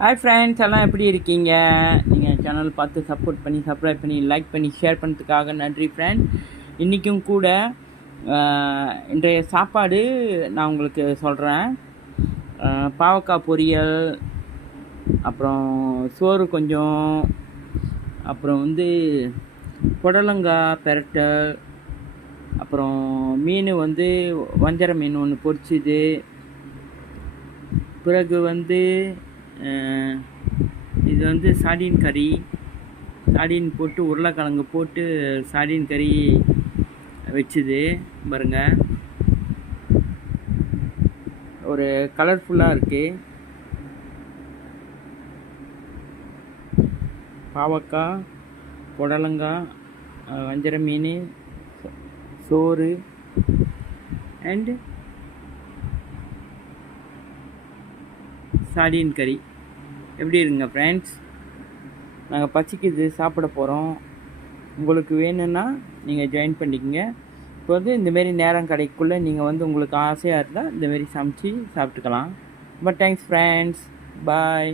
Hi friends, எல்லாம் எப்படி இருக்கீங்க? நீங்கள் சேனல் பார்த்து சப்போர்ட் பண்ணி சப்ஸ்கிரைப் பண்ணி லைக் பண்ணி ஷேர் பண்ணுறதுக்காக நன்றி ஃப்ரெண்ட்ஸ். இன்றைக்கும் கூட இன்றைய சாப்பாடு நான் உங்களுக்கு சொல்கிறேன். பாவக்காய் பொரியல், அப்புறம் சோறு கொஞ்சம், அப்புறம் புடலங்காய் பெரட்டல், அப்புறம் மீன் வஞ்சர மீன் ஒன்று பொரிச்சுது. பிறகு இது சார்டின் கறி, சார்டின் போட்டு உருளைக்கிழங்கு போட்டு சார்டின் கறி வச்சுது பாருங்க. ஒரு கலர்ஃபுல்லாக இருக்குது. பாவக்காய், புடலங்காய், வஞ்சர மீன், சோறு அண்டு சார்டின் கறி. எப்படி இருக்குங்க ஃப்ரெண்ட்ஸ்? நாங்கள் பச்சைக்கு சாப்பிட போகிறோம். உங்களுக்கு வேணும்னா நீங்கள் ஜாயின் பண்ணிக்கோங்க. இப்போ இந்தமாரி நேரம் கடைக்குள்ளே நீங்கள் உங்களுக்கு ஆசையாக இருந்தால் இந்தமாரி சமைச்சு சாப்பிட்டுக்கலாம். ரொம்ப தேங்க்ஸ் ஃப்ரெண்ட்ஸ். பாய்.